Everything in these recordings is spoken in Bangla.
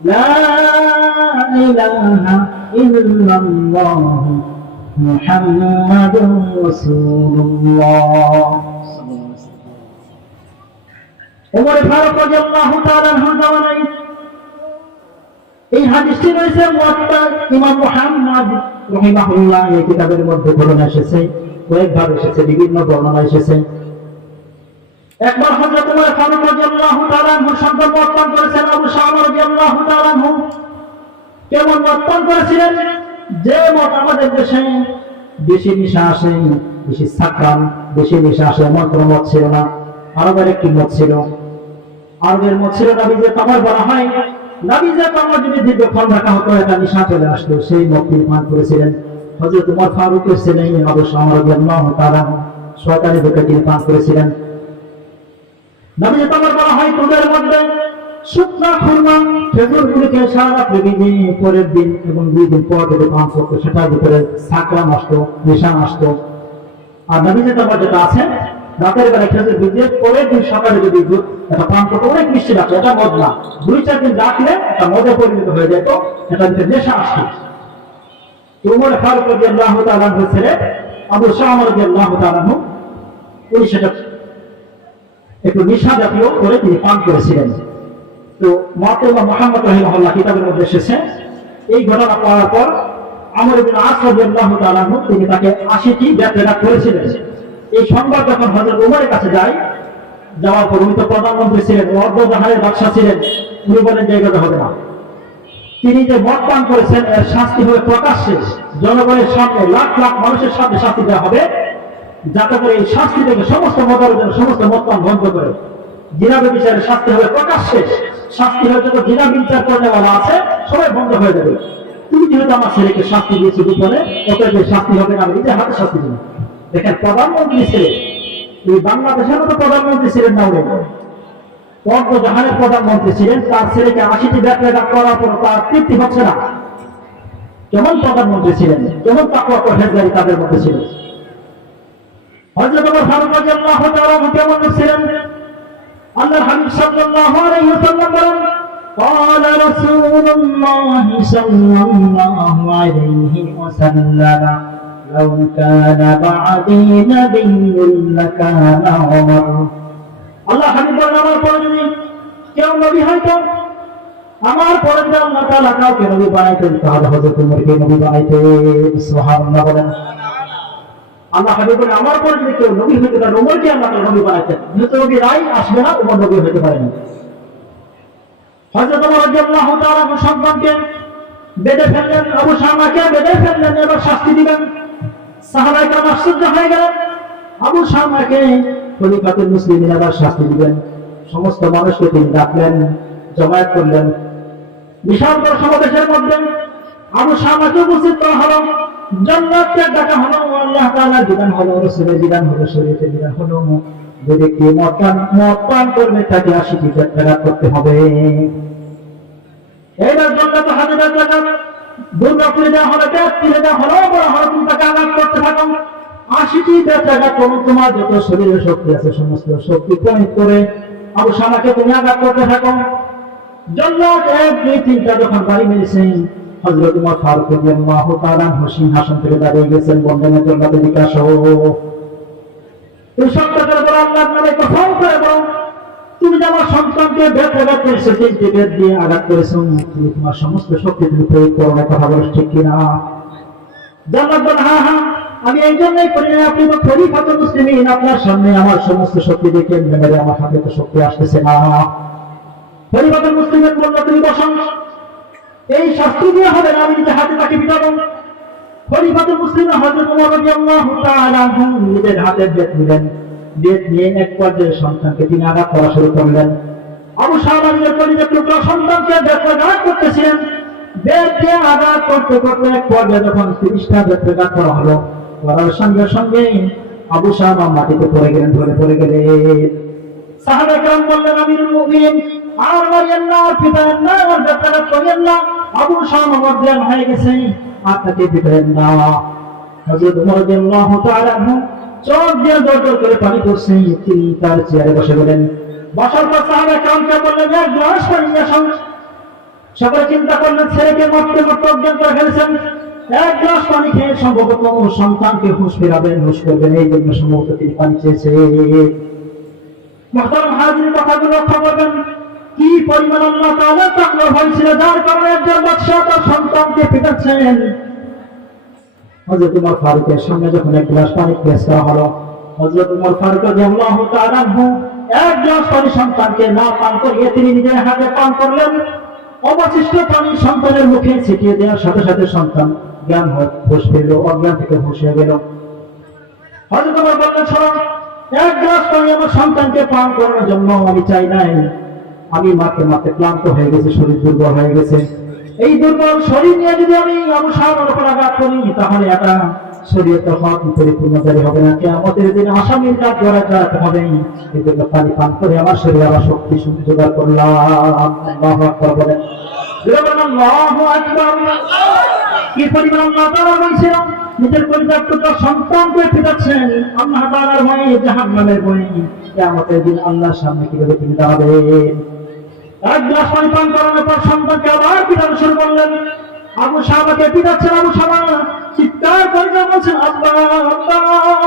লা ইলাহা ইল্লাল্লাহ মুহাম্মাদুর রাসূলুল্লাহ। ওমর ফারুক রাদিয়াল্লাহু তাআলা আনহু জামানায় এই হাদিসটি রয়েছে মুয়াত্তা ইমাম মুহাম্মদ রাহিমাহুল্লাহ এই কিতাবের মধ্যে বর্ণনা এসেছে, কয়েকবার এসেছে, বিভিন্ন বর্ণনা এসেছে। একবার হযরত ওমর ফারুক রাদিয়াল্লাহু তাআলা আনহু শব্দ বর্ণনা করেছেন আবু শামা রাদিয়াল্লাহু তাআলা আনহু কেমন বর্ণনা করেছিলেন যে মত আমাদের দেশে বেশি নেশা আসে, বেশি সাকরাম, বেশি নেশা আসে এমন কোনো মত ছিল না। আরবের একটি মত ছিল, আরবের মত ছিল নাবিজের কামার বলা হয়, নাবিজের কামার যদি দীর্ঘক্ষণ রাখা হতো এটা নেশা চলে আসতো, সেই মত তিনি পান করেছিলেন। হযরত ওমর ফারুকের ছেলে আবু শামা রাদিয়াল্লাহু তাআলা শয়তানি ধোঁকায় তিনি পান করেছিলেন। নাবিজের কামার বলা হয় তোদের মধ্যে শুকনা খুরমা খেজুরগুলিকে সারা রাত ভিজিয়ে পরের দিন এবং 2 দিন পর যদি পান করতো সেটার ভিতরে সাকরাম আসতো, নেশা আসতো। আর নাবিজের কামার যেটা আছে রাতের বেলা খেজুর ভিজিয়ে পরের দিন সকালে যদি দুধ এটা পান করতো অনেক মিষ্টি লাগতো, এটা মদ না, 2-4 দিন রাখলে এটা মদে পরিণত হয়ে যেত, এটার ভিতরে নেশা আসতো। ওমর ফারুক রাদিয়াল্লাহু তাআলা আনহু ছেলে আবু শামা রাদিয়াল্লাহু তাআলা আনহু উনি সেটা একটু নেশা জাতীয় করে তিনি পান করেছিলেন। তো মুয়াত্তা মুহাম্মদ রাহিমাহুল্লাহ কিতাবের মধ্যে এসেছে এই ঘটনা পাওয়ার পর আমর ইবনে আস রাদিয়াল্লাহু তাআলা আনহু তিনি তাকে 80টি বেত্রাঘাত করেছিলেন। এই সংবাদ যখন হযরত ওমরের কাছে যায়, যাওয়ার পর উনি তো প্রধানমন্ত্রী ছিলেন, অর্ধজাহানের বাদশা ছিলেন, উনি বলেন যে এটা হবে না, তিনি যে মদ পান করেছেন এর শাস্তি হবে প্রকাশ্যে জনগণের সামনে, লাখ লাখ মানুষের সামনে শাস্তি দেওয়া হবে, যাতে করে এই শাস্তি থেকে সমস্ত মদের সমস্ত মদ পান বন্ধ করে। জিনা বিচারের শাস্তি হবে প্রকাশ্যে, শাস্তি হয়ে যত জিনা বিচার করেওয়ালা আছে সবাই বন্ধ হয়ে যাবে। তুমি যেহেতু আমার ছেলেকে শাস্তি দিয়েছো গোপনে, ওকে যে শাস্তি হবে না, আমি নিজের হাতে শাস্তি দিব। দেখেন প্রধানমন্ত্রী ছিলেন, এই বাংলাদেশের মতো প্রধানমন্ত্রী ছিলেন না, উনি অর্ধজাহানের প্রধানমন্ত্রী ছিলেন, তার ছেলেকে 80টি বেত্রাঘাত করার পর তার তৃপ্তি হচ্ছে না। কেমন প্রধানমন্ত্রী ছিলেন, কেমন তাকওয়া পরহেজগারি তাদের মধ্যে ছিল। হযরত ওমর ফারুক রাদিয়াল্লাহু তাআলা আনহু কেমন ছিলেন আল্লাহর হাবিব সাল্লাল্লাহু আলাইহি ওয়াসাল্লাম বলেন قال رسول الله صلى الله عليه وسلم لو كان بعدي نبي لكان عمر। আল্লাহ হাবিব বলেন আমার পরে যদি কেউ নবী হয়তো, আমার পরে যদি আল্লাহ তাআলা কাউকে নবী বানাইতেন তাহলে হযরত ওমরকে নবী বানাইতেন। সুবহানাল্লাহ বলেন। আল্লাহ হাবিব বলেন আমার পরে যদি কেউ নবী হইতে তাহলে ওমরকে আল্লাহ তাআলা নবী বানাইতেন। যেহেতু নবী রাই আসবে না, ওমর নবী হতে পারে না। হযরত ওমর রাদিয়াল্লাহু তাআলা সন্তানকে বেঁধে ফেললেন, আবু শামাকে বেঁধে ফেললেন, এবার শাস্তি দিবেন। সাহাবায়ে কেরাম আশ্চর্য হয়ে গেলেন, আবু শামাকে খলিফাতুল মুসলিমিন এবার শাস্তি দিবেন। সমস্ত মানুষকে তিনি ডাকলেন, জমায়েত করলেন, বিশাল বড় সমাবেশের মধ্যে আবু শামাকে উপস্থিত করা হলো, জান্নাতকে ডাকা হলো, আল্লাহ তাআলার বিধান হলো, রাসূলের বিধান হলো, শরীয়তের বিধান হলো, যে ব্যক্তি মদ পান করবে তাকে 80টি বেত্রাঘাত করতে হবে। এইবার জান্নাত হাতে বেত্রাঘাত দুর্গা খুলে দেওয়া হলো, পেট খুলে দেওয়া হলো, বলা হলো তুমি তাকে আঘাত করতে থাকো, 80টি বেত্রাঘাত করো, তোমার যত শরীরে শক্তি আছে সমস্ত শক্তি প্রয়োগ করে আবু শামাকে তুমি আঘাত করতে থাকো। জান্নাত 1, 2, 3টা যখন বাড়ি মেরেছে, হযরত ওমর ফারুক রাদিয়াল্লাহু তাআলা আনহু সিংহাসন থেকে দাঁড়িয়ে গেছেন, বন্ধনে জান্নাতে বিকাশ এই সত্যটার উপর আল্লাহর নামে কসম করে বলো, তুমি যে আমার সন্তানকে বেত্রাঘাত করেছো, 3টি বেত দিয়ে আঘাত করেছো, তুমি তোমার সমস্ত শক্তি তুমি প্রয়োগ করো না, কথা বলো ঠিক কিনা? জান্নাত বলে হ্যাঁ হ্যাঁ আমি এই জন্যই করি না, আপনি তো খলিফাতুল মুসলিমিন, আপনার সামনে আমার সমস্ত শক্তি দেখে মেরে আমার হাতে তো শক্তি আসতেছে না। খলিফাতুল মুসলিমিন বলল তুমি বসো, এই শাস্তি দিয়ে হবে না, আমি নিজের হাতে তাকে পিটাবো। খলিফাতুল মুসলিমিন হযরত ওমর রাদিয়াল্লাহু তাআলা আনহু নিজের হাতে বেত নিলেন, বেত নিয়ে এক পর্যায়ে সন্তানকে তিনি আঘাত করা শুরু করলেন। আবু শামা নিজের কলিজার টুকরা সন্তানকে বেত্রাঘাত করতেছিলেন, বেত দিয়ে আঘাত করতে করতে এক পর্যায়ে যখন 30টা বেত্রাঘাত করা হলো, করার সঙ্গে সঙ্গে আবু শামা মাটিতে পড়ে গেলেন, ধরে পড়ে গেলেন। সাহাবায়ে কেরাম বললেন আমিরুল মুমিনিন আর মারিয়েন না, আর পিটায়েন না, আর বেত্রাঘাত করিয়েন না, আবু শামা মরদেন হয়ে গেছে, আর তাকে পিটায়েন না। হযরত ওমর রাদিয়াল্লাহু তাআলা আনহু চোখ দিয়ে দরদর করে পানি পড়ছে, তিনি তার চেয়ারে বসে গেলেন। বসার পর সাহাবায়ে কেরামকে বললেন এক গ্লাস পানি নিয়ে আসুন। সকলে চিন্তা করলেন ছেলেকে মরতে মরতে অজ্ঞান করে ফেলেছেন, এক গ্লাস পানি খেয়ে সম্ভবত সন্তানকে হুঁশ ফেরাবেন, হুঁশ করবেন, এই জন্য সম্ভবত তিনি পানি চেয়েছে। মুহতারাম হাজির, কথাগুলো লক্ষ্য করবেন কি পরিমাণ আল্লাহ তাআলা তাকওয়া হয়েছিল, যার কারণে একজন বাদশা তার সন্তানকে পিটাচ্ছেন। হযরত উমর ফারুকের সামনে যখন এক গ্লাস পানি পেশ করা হলো, হযরত উমর ফারুক রাদিয়াল্লাহু তাআলা আনহু এক গ্লাস পানি সন্তানকে না পান করিয়ে তিনি নিজের হাতে পান করলেন। অবশিষ্ট পানি সন্তানের মুখে ছিটিয়ে দেওয়ার সাথে সাথে সন্তান জ্ঞান হুঁশ ফিরল, অজ্ঞান থেকে হুঁশ হয়ে গেল। হযরত উমর বললেন, শোনো, এক গ্লাস পানি আমার সন্তানকে পান করানোর জন্য আমি চাই নাই, আমি মাকে মাকে ক্লান্ত হয়ে গেছে, শরীর দুর্বল হয়ে গেছে। এই দুর্বল শরীর নিয়ে যদি আমি আবু শামার উপর আঘাত করি, তাহলে এটা শরীয়তের হক পরিপূর্ণকারী হবে না, কিয়ামতের দিনে আসামির কাজ করাতে হবে। এই জন্য পানি পান করে আমার শরীর আবার শক্তি জোগাড় করলাম। আল্লাহু আকবার বলেন, আল্লাহু আকবার। কি পরিমাণ আল্লাহ তাআলা বলছেন, নিজের পরিত্যক্ত সন্তানকে পিটাচ্ছেন আল্লাহ তাআলার ভয়ে, জাহান্নামের ভয়ে। কিয়ামতের দিন আল্লাহর সামনে কিভাবে তিনি দাঁড়াবেন। এক গ্লাস পানি পান করানোর পর সন্তানকে আবার পিটানো শুরু করলেন। আবু শামাকে পিটাচ্ছেন। আবু শামা চিৎকার করে বলছেন, আব্বা আব্বা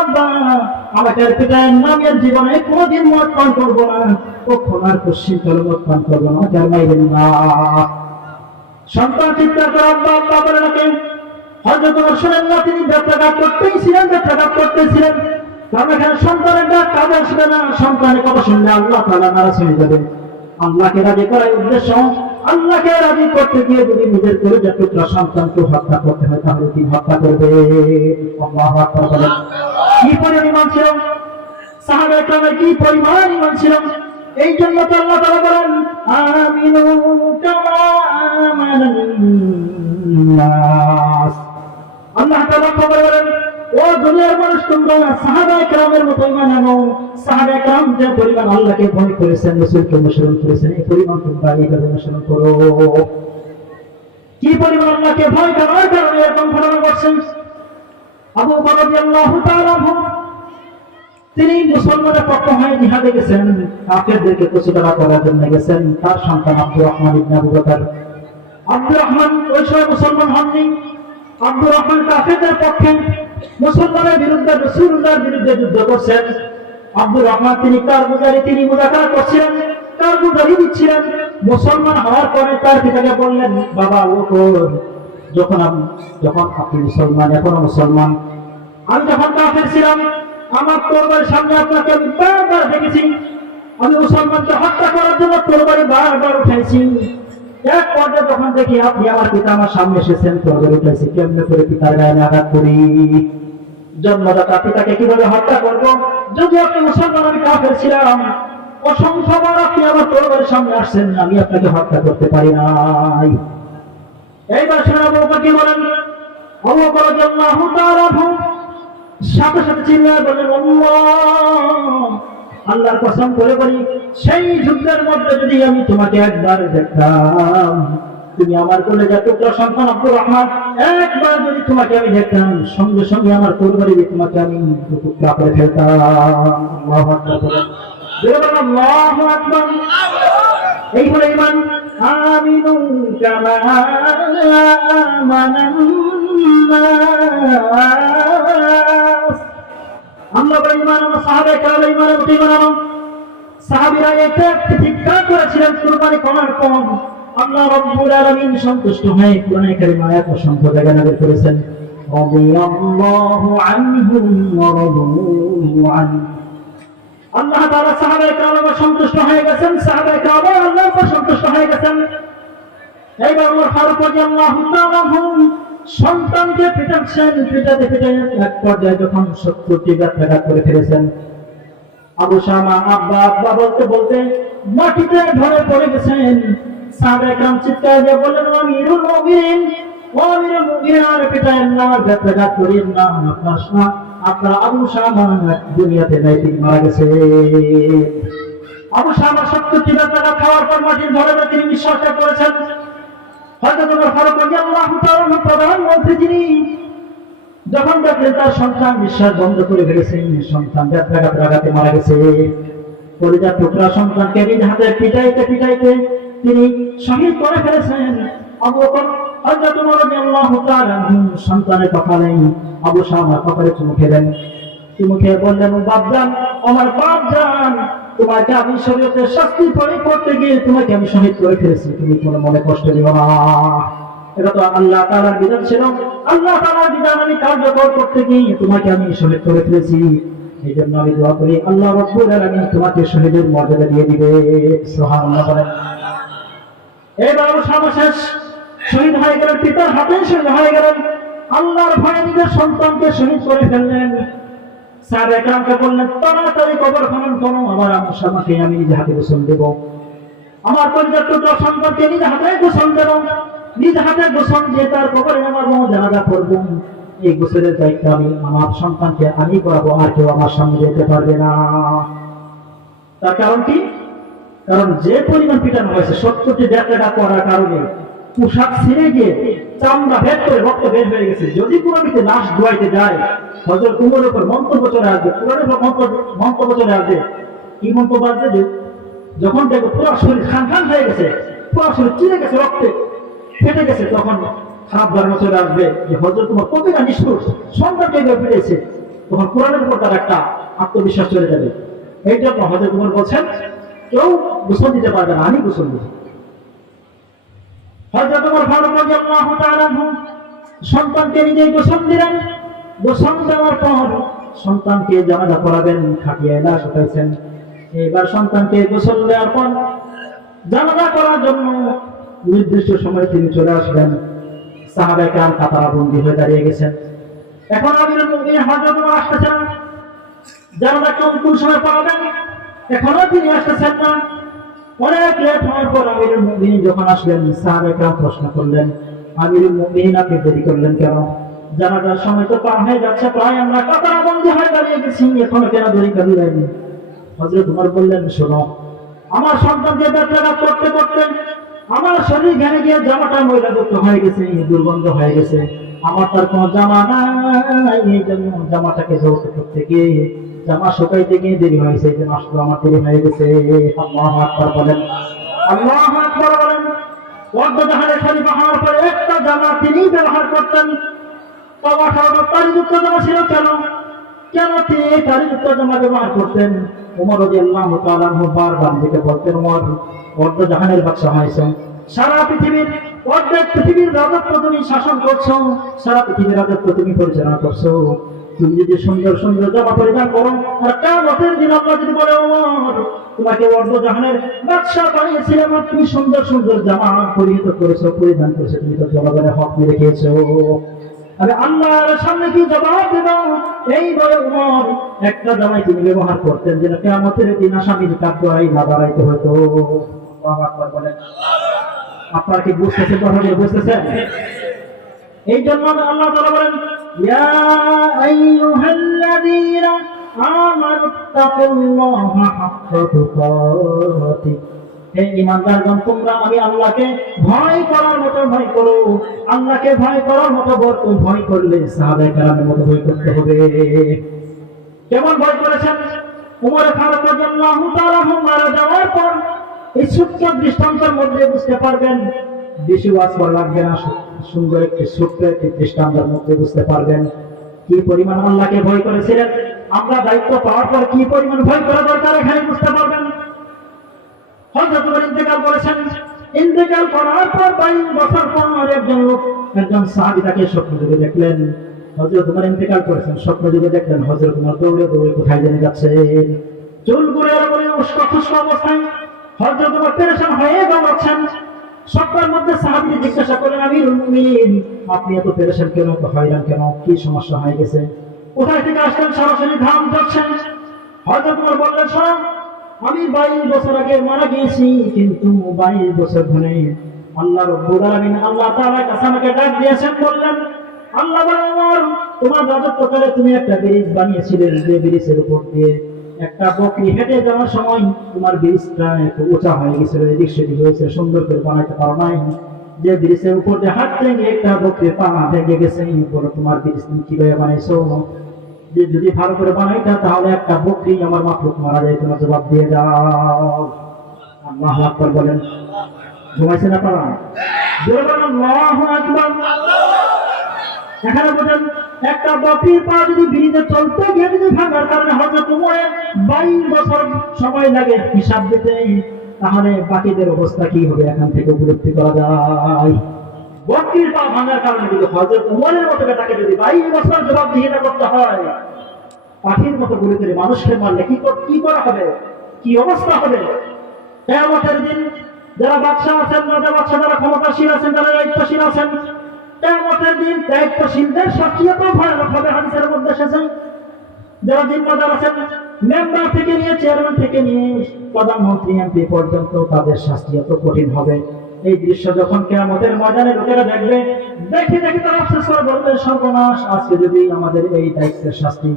আব্বা, আমাকে আর পিটায় না, আমি আর জীবনে কোনোদিন মদ পান করবো না, কখন আর পশ্চিম কালে মদ পান করবো না, আমাকে আর মাইরেন না। সন্তান চিৎকার করে আব্বা আব্বা বলে ডাকে। হযরত ওমর শুনেন না, তিনি ব্যথাঘাত করতেইছিলেন, কারণ এখানে সন্তানের ডাক কাজে আসবে না, সন্তানের কথা শুনলে আল্লাহ তাআলা নারাজ হয়ে যাবেন। আল্লাহকে রাজি করার উদ্দেশ্য, আল্লাহকে রাজি করতে গিয়ে যদি নিজের কলিজার টুকরা সন্তানকে হত্যা করতে হয়, তাহলে তিনি হত্যা করবে। আল্লাহু আকবার বলেন। কি পরিমাণ ঈমান ছিল সাহাবায়ে কেরামের, কি পরিমাণ ঈমান ছিল। এই জন্য তো আল্লাহ তাআলা বলেন, আমিনু কামা আমানান নাস। আল্লাহ তাআলা খবর বলেন, ও দুনিয়ার মানুষ, তোমরা সাহাবায়ে কেরামের মতো ঈমান আনো। সাহাবায়ে কেরাম যে পরিমাণ আল্লাহকে ভয় করেছেন, রাসূলকে অনুসরণ করেছেন, এই পরিমাণ তোমরা এইভাবে অনুসরণ করো। কি পরিমাণ আল্লাহকে ভয় করার কারণে এরকম ঘটনা ঘটছে। আবু বকর রাদিয়াল্লাহু তাআলা আনহু তিনি মুসলমানের পক্ষ হয়ে জিহাদে গেছেন, কাফেরদেরকে কুচীতলা করার জন্য গেছেন। তার সন্তান আব্দুর রহমান ইবনে আবু বকর। আব্দুর রহমান ওই সময় মুসলমান হননি। আব্দুর রহমান কাফেরদের পক্ষে মুসলমানের বিরুদ্ধে, রাসূলুল্লাহর বিরুদ্ধে যুদ্ধ করছেন। আব্দুর রহমান তিনি কারগুজারি, তিনি মুজাকারা করছিলেন, কারগুজারি দিচ্ছিলেন। মুসলমান হওয়ার পরে তার পিতাকে বললেন, বাবা বকর, যখন আপনি মুসলমান, এখনো মুসলমান, আমি যখন কাফের ছিলাম, আমার তরবারির সামনে আপনাকে আমি বারবার দেখেছি, আমি মুসলমানকে হত্যা করার জন্য তরবারি বারবার উঠাইছি। এক পর্যায়ে যখন দেখি আপনি আমার পিতা আমার সামনে এসেছেন, তরবারি উঠাইছি, কেমনে করে পিতার গায়ে আঘাত করি, জন্মদাতা পিতাকে কিভাবে হত্যা করব, যদি আপনি মুসলমান আমি কাফের ছিলাম, অসংখ্যবার আপনি আমার তরবারির সামনে আসছেন, আমি আপনাকে হত্যা করতে পারি নাই। এইবার শুনে আবু বকর কি বলেন, আবু বকর রাদিয়াল্লাহু তাআলা আনহু সাথে সাথে চিল্লায় বলেন, আল্লাহ, আল্লাহর কসম করে বলি, সেই যুদ্ধের মধ্যে যদি আমি তোমাকে একবার দেখতাম, তুমি আমার কলেজার টুকরা সন্তান আব্দুর রহমান, একবার যদি তোমাকে আমি দেখতাম, সঙ্গে সঙ্গে আমার তরবারি দিয়ে তোমাকে আমি টুকরা করে ফেলতাম। আল্লাহু আকবার বলেন, আল্লাহু আকবার। এই হলো ঈমান। আমিনু কামা আমানান নাস। আমরা ঈমান আনো, সাহাবায়ে কেরাম ঈমানের মতো ঈমান আনো। সাহাবীরা একটা চিৎকার করেছিলেন কুরবানি করার পর। আল্লাহ রাব্বুল আলামিন সন্তুষ্ট হয়ে কোরআনে কারীম আয়াত অসংখ্য জায়গায় নাযিল করেছেন, রাদিয়াল্লাহু আনহুম ওয়া রাদু আনহু। আল্লাহ তাআলা সাহাবায়ে কেরামের সন্তুষ্ট হয়ে গেছেন, সাহাবায়ে কেরাম আল্লাহর উপর সন্তুষ্ট হয়ে গেছেন। এইবার ওমর ফারুক রাদিয়াল্লাহু তাআলা আনহু সন্তানকে পিটাচ্ছেন, পিটাতে এক পর্যায়ে যখন 70টি ব্যথাঘাত করে ফেলেছেন, আবু শামা আব্বা আব্বা বলতে বলতে মাটিতে ধরে পড়ে গেছেন। সাহাবায়ে কেরাম চিৎকার দিয়ে বললেন, আমিরুল মুমিনিন, আমিরুল মুমিনিন, আর পিটায়েন না, আর ব্যথাঘাত করেন না, আপনার আবু শামা দুনিয়াতে নাই, তিনি মারা গেছে। আবু শামা 70টি ব্যথাঘাত খাওয়ার পর মাটির ধরে তিনি নিঃশ্বাস ত্যাগ করেছেন। হযরত ওমর ফারুক রাদিয়াল্লাহু তাআলা আনহু প্রধানমন্ত্রী, যিনি যখন দেখলেন তার সন্তান নিঃশ্বাস বন্ধ করে ফেলেছে, সন্তান ব্যথাঘাতে মারা গেছে, কলিজার টুকরা সন্তানকে নিজ হাতে পিটাইতে পিটাইতে তিনি শহীদ করে ফেলেছেন। আবু বকর হযরত ওমর রাদিয়াল্লাহু তাআলা সন্তানের কপালে আবু শামার কপালে চুমু খেলেন। চুমু খেয়ে বললেন, বাপজান, আমার বাপজান, তোমাকে আমি শরীয়তের শাস্তি প্রয়োগ করতে গিয়ে তোমাকে আমি শহীদ করে ফেলেছি, তুমি কোনো মনে কষ্ট নিও না। এটা তো আল্লাহ তাআলার বিধান ছিল, আল্লাহ তাআলার বিধান আমি কার্যকর করতে গিয়ে তোমাকে আমি শহীদ করে ফেলেছি। এই জন্য আমি দোয়া করি আল্লাহ রাব্বুল আলামিন তোমাকে শহীদের মর্যাদা দিয়ে দিবে। সুবহানাল্লাহ বলেন। এবার সর্বশেষ শহীদ হয়ে গেলেন, পিতার হাতে শহীদ হয়ে গেলেন, আল্লাহর ভয়ে নিজের সন্তানকে শহীদ করে ফেললেন। সাহাবা একরামকে বললেন, তাড়াতাড়ি কবর খনন করো, আমার আম্মু শামাকে আমি নিজে হাতে গোসল দেব, আমার পরিত্যক্ত সন্তানকে নিজে হাতে গোসল দেব, নিজে হাতে গোসল দিয়ে তার কবরে আমার জানাজা পড়ব। এই গোসলের দায়িত্ব আমি আমার সন্তানকে আমি করাবো, আর কেউ আমার সামনে যেতে পারবে না। তার কারণ কি? কারণ যে পরিমাণ পিটানো হয়েছে, 70টি যাত্রাটা করার কারণে পোশাক ছিঁড়ে গিয়ে চামড়া ভেদ করে রক্ত বের হয়ে গেছে। যদি পুরোটিতে লাশ ধোয়াইতে যায়, হযরত উমরের উপর মন্তব্য চলে আসবে, পুরানের উপর মন্তব্য চলে আসবে। কি মন্তব্য আসবে? যে যখন দেখবো পুরো শরীর খান খান হয়ে গেছে, পুরো শরীর চিড়ে গেছে, রক্তে ফেটে গেছে, তখন খারাপ ধারণা চলে আসবে যে হযরত উমর কতটা নিষ্ঠুর, সন্তানকে ফেটেছে। তখন কোরআনের উপর তার একটা আত্মবিশ্বাস চলে যাবে। এই জন্য হযরত উমর বলছেন, কেউ গোসল দিতে পারবে না, আমি গোসল দিব। হযরত ওমর ফারুক রাদিয়াল্লাহু তাআলা সন্তানকে নিজেই গোসল দিলেন। গোসল দেওয়ার পর সন্তানকে জানাজা পড়াবেন, খাটিয়ায় লাশ উঠাইছেন। এবার সন্তানকে গোসল দেওয়ার পর জানাজা করার জন্য নির্দিষ্ট সময়ে তিনি চলে আসবেন। সাহাবায়ে কেরাম কাতারবন্দি হয়ে দাঁড়িয়ে গেছেন। এখন আমিরুল মুমিনিন হযরত ওমর আসতেছেন, জানাজা কোন সময় পড়াবেন, এখনো তিনি আসতেছেন না। অনেক লেট হওয়ার পর আমিরুল মুমিনিন যখন আসলেন, সাহাবায়ে কেরাম প্রশ্ন করলেন, আমিরুল মুমিনিন আপনি দেরি করলেন কেন? জানাজার সময় তো পার হয়ে যাচ্ছে, প্রায় আমরা কাতারবন্দি হয়ে দাঁড়িয়ে গেছি, এখনো কেন দেরি করলেন? হযরত ওমর বললেন, শোনো, আমার সন্তানকে ব্যথা করতে করতে আমার শরীর ঘেমে গিয়ে জামাটা ময়লাযুক্ত হয়ে গেছে, দুর্গন্ধ হয়ে গেছে, আমার তার কোনো জামা নাই। এই জন্য জামাটাকে যৌত করতে গিয়ে জামা শুকাইতে গিয়ে দেরি হয়েছে, এই জন্য আসলে আমার দেরি হয়ে গেছে। আল্লাহু আকবার বলেন, আল্লাহু আকবার বলেন। ওয়াদাহারের খলিফা হওয়ার পরে একটা জামা তিনি ব্যবহার করতেন, তারিযুক্ত জামা ছিল। কেন তিনি তারিযুক্ত জামা ব্যবহার করতেন? ওমর রাদিয়াল্লাহু তাআলা বারবার যেটা বলতেন, ওমর ওয়াদাহারের বাদশা হয়েছেন, সারা পৃথিবীর অর্ধেক পৃথিবীর রাজত্ব তুমি শাসন করছো, সারা পৃথিবীর রাজত্ব তুমি পরিচালনা করছো। তুমি যদি সুন্দর সুন্দর জামা পরিধান করো, আর কিয়ামতের দিন আল্লাহ যদি বলে, ওমর তোমাকে ওয়াদাহারের বাদশা বানিয়েছিলাম, তুমি সুন্দর সুন্দর জামা পরিধান করেছো, তুমি তো জনগণের হক মেরে খেয়েছো, আরে আল্লাহর সামনে কি জবাব দেব? এই বলে ওমর একটা জামাই তিনি ব্যবহার করতেন, যেন কিয়ামতের দিন আসামির কাঠগড়াই না দাঁড়াইতে হতো। আল্লাহু আকবার বলেন। আপনারা কি বুঝতেছেন কথাটা? বুঝতেছেন? এই জন্য আল্লাহ তাআলা বলেন, ইয়া আইয়ুহাল্লাযীনা আমানুত্তাকুল্লাহা হাক্কা তুকাতিহ, হে ঈমানদারগণ, তোমরা আমি আল্লাহকে ভয় করার মতো ভয় করো। আল্লাহকে ভয় করার মতো ভয় করলে সাহাবায়ে কেরামের মতো ভয় করতে হবে। কেমন ভয় করেছেন? ওমর ফারুক রাদিয়াল্লাহু তাআলা মারা যাওয়ার পর এই ছোট্ট দৃষ্টান্তের মধ্যে বুঝতে পারবেন, বেশি ওয়াজ করা লাগবে না, সুন্দর একটি ছোট্ট একটি দৃষ্টান্তের মধ্যে বুঝতে পারবেন কি পরিমাণ আল্লাহকে ভয় করেছিলেন। আমরা দায়িত্ব পাওয়ার পর কি পরিমাণ ভয় করা দরকার এখানে বুঝতে পারবেন। হযরত ওমর ইন্তেকাল করেছেন, ইন্তেকাল করার পর 22 বছর পর একজন সাহাবী তাকে স্বপ্ন যুগে দেখলেন। হযরত ওমর ইন্তেকাল করেছেন, স্বপ্ন যুগে দেখলেন হযরত ওমর দৌড়ে দৌড়ে কোথায় জেনে যাচ্ছেন, চুলগুলো খুশক অবস্থায় হযরত ওমর পেরেশান হয়ে দৌড়াচ্ছেন। স্বপ্নের মধ্যে সাহাবী জিজ্ঞাসা করলেন, আমিরুল মুমিনিন আপনি এত পেরেশান কেন, এত হয়রান কেন, কি সমস্যা হয়ে গেছে? কোথায় থেকে আসলেন? সরাসরি ঘাম ঝরছেন। হযরত ওমর বললেন, শোনো, আমি 22 বছর আগে মারা গিয়েছি, কিন্তু 22 বছর ধরে আল্লাহ রাব্বুল আলামিন আল্লাহ তাআলা কাছে আমাকে ডাক দিয়েছেন। বললেন, আল্লাহ বলে, ওমর তোমার রাজত্বকালে তুমি একটা ব্রিজ বানিয়েছিলে, যে ব্রিজের উপর দিয়ে একটা বকরি হেঁটে যাওয়ার সময় তোমার ব্রিজটা একটু উঁচা হয়ে গেছিল, এদিক সেদিক হয়েছে, সুন্দর করে বানাইতে পারো নাই। যে ব্রিজের উপর দিয়ে হাঁটতে গিয়ে একটা বকরির পা ভেঙে গেছে, বলো তোমার ব্রিজ তুমি কিভাবে বানাইছো? যে যদি ভালো করে বানাইতা তাহলে একটা বকরি আমার মাফলুক মারা যায়, তোমার জবাব দিয়ে দাও। আল্লাহু আকবার বলেন। ঘুমাইছে না পারা? জোরে বলেন আল্লাহু আকবার। এখানে বলেন একটা বকরির পা যদি ব্রিজে চলতে গিয়ে যদি ভাঙার কারণে হযরত উমরের 22 বছর সময় লাগে হিসাব দিতে, তাহলে বাকিদের অবস্থা কি হবে এখান থেকে উপলব্ধি করা যায়। বকরির পা ভাঙার কারণে যদি হযরত উমরের মতো বেটাকে যদি 22 বছর জবাবদিহিতা করতে হয়, পাখির মতো গুলি করে মানুষকে মারলে কি করা হবে, কি অবস্থা হবে? কিয়ামতের দিন যারা বাদশা আছেন, রাজা বাদশা যারা ক্ষমতাশীল আছেন, যারা দায়িত্বশীল আছেন, কিয়ামতের দিন দায়িত্বশীলদের শাস্তিও ভয়ানক হবে। হাদিসের মধ্যে এসেছে যারা জিম্মাদার আছেন, মেম্বার থেকে নিয়ে চেয়ারম্যান থেকে নিয়ে প্রধানমন্ত্রী এমপি পর্যন্ত, তাদের শাস্তি এত কঠিন হবে। এই দৃশ্য যখন কিয়ামতের ময়দানে লোকেরা দেখবে, দেখে দেখে তারা আফসোস করে বলবে, সর্বনাশ, আজকে যদি আমাদের এই দায়িত্বের শাস্তি,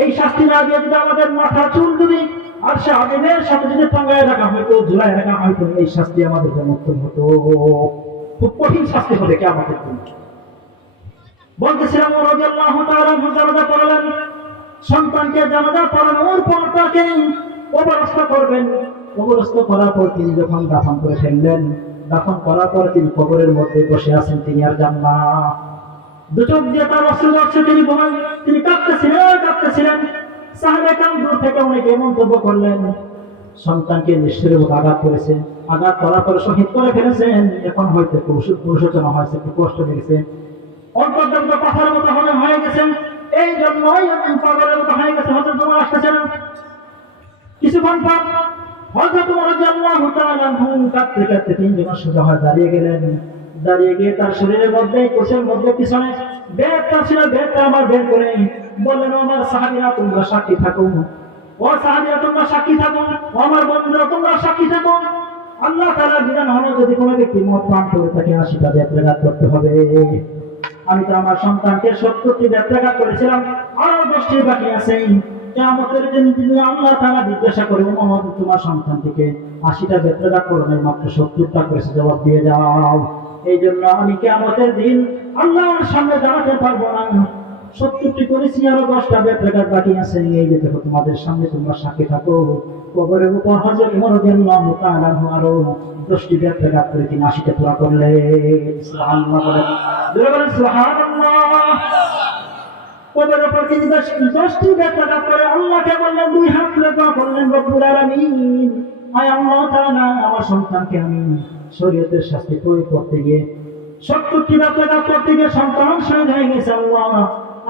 এই শাস্তি না দিয়ে যদি আমাদের মাথা চুল যদি আর সে আদিমের সাথে যদি টাঙ্গায় রাখা হয়তো, ঝুলায় রাখা হয়তো, এই শাস্তি আমাদের জন্য উত্তম হতো। খুব কঠিন শাস্তি হবে কিয়ামতের দিন। বলতেছিলাম রাদিয়াল্লাহু তাআলা জানাজা পড়লেন, সন্তানকে জানাজা পড়ানোর পর তাকে কবরস্থ করবেন। কবরস্থ করার পর তিনি যখন দাফন করে ফেললেন, দাফন করার পর তিনি কবরের মধ্যে বসে আছেন, তিনি আর যান না। দু চোখ দিয়ে তার অশ্রু ঝরছে, তিনি কাঁদতেছিলেন। সাহাবায়ে কেরাম দূর থেকে অনেকে মন্তব্য করলেন, সন্তানকে নিষ্ঠুর আঘাত করেছে, আঘাত করার পর শহীদ করে ফেলেছেন, এখন হয়তো পুরুষোচনা হয়েছে, একটু কষ্ট লেগেছে, অন্তর্দন্ত পাথার মতো হয়ে গেছেন, এই জন্যই পাগলের মতো হয়ে গেছে। হযরত ওমর আসতেছেন, কিছুক্ষণ পর হযরত ওমর রাদিয়াল্লাহু তাআলা কাঁদতে কাঁদতে তিনজন সোজা হয়ে দাঁড়িয়ে গেলেন। দাঁড়িয়ে গিয়ে তার শরীরের মধ্যে, কোষের মধ্যে পিছনে বেদটা ছিল, বেদটা আবার বের করে বললেন, আমার সাহাবীরা তোমরা সাক্ষী থাকো, ও সাহাবীরা তোমরা সাক্ষী থাকো, আমার বন্ধুরা তোমরা সাক্ষী থাকো, আল্লাহ তাআলার বিধান হলো যদি কোনো ব্যক্তি মদ পান করে তাকে 80টা বেত্রাঘাত করতে হবে। আমি তো আমার সন্তানকে 70টি বেত্রাঘাত করেছিলাম, আরো 10টি বাকি আছে। কিয়ামতের দিন আল্লাহ তাআলা জিজ্ঞাসা করবে, মোহাম্মদ তোমার সন্তানটিকে 80টা বেত্রাঘাত করো নাই, মাত্র 70টা করেছে, জবাব দিয়ে যাও। এই জন্য আমি কিয়ামতের দিন আল্লাহর সামনে দাঁড়াতে পারবো না, 70টি করেছি, আরো 10টা বেত্রাঘাত বাকি আছে। এই যে দেখো তোমাদের সামনে, তোমরা সাক্ষী থাকো। কবরের উপর হযরত ওমর রাদিয়াল্লাহু তাআলা আরো 10টি বেত্রাঘাত করে তিনি 80টা পুরা করলেন। সুবহানাল্লাহ বলেন, জোরে বলেন সুবহানাল্লাহ। কবরের উপর তিনি 10টি বেত্রাঘাত করে আল্লাহকে বললেন, দুই হাত তুলে দোয়া করলেন, রব্বুল আলামিন, আয় আল্লাহ তাআলা, আমার সন্তানকে আমি শরীয়তের শাস্তি প্রয়োগ করতে গিয়ে 70টি বেত্রাঘাত করতে গিয়ে সন্তান শহীদ হয়ে গেছে আল্লাহ,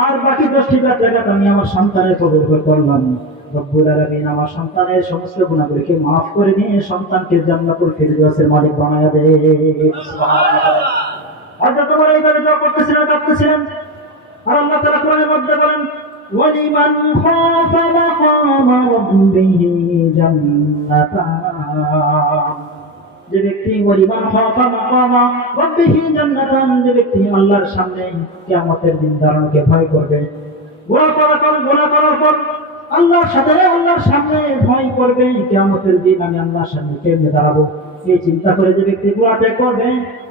আর বাকি 10টি বেত্রাঘাত আমি আমার সন্তানের কবরের উপর করলাম। রব্বুল আলামিন আমার সন্তানের সমস্ত গুনাহগুলোকে মাফ করে দিয়ে সন্তানকে জান্নাতুল ফিরদাউসের মালিক বানায়া দে। সুবহানাল্লাহ। হযরত ওমর এইভাবে দোয়া করতেছিলেন। আর আল্লাহ তাআলা কোরআনের মধ্যে বলেন, ওয়ালিমান খাফা মাকামা রাব্বিহি জান্নাতান, যে ব্যক্তি ওয়ালিমান খাফা মাকামা রাব্বিহি জান্নাতান, যে ব্যক্তি আল্লাহর সামনে কিয়ামতের দিন দাঁড়ানোকে ভয় করবে, গুনাহ করার পর আল্লাহর সামনে ভয় করবে, কিয়ামতের দিন আমি আল্লাহর সামনে কেমনে দাঁড়াবো, এই চিন্তা করে যে ব্যক্তি গুনাহ ত্যাগ করবে,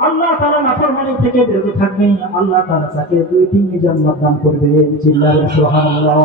আল্লাহ তাআলা নাফরমানি থেকে বিরত থাকবে, আল্লাহ তাআলা তাকে 2টি জান্নাত দান করবে। চিল্লায়া সুবহানাল্লাহ।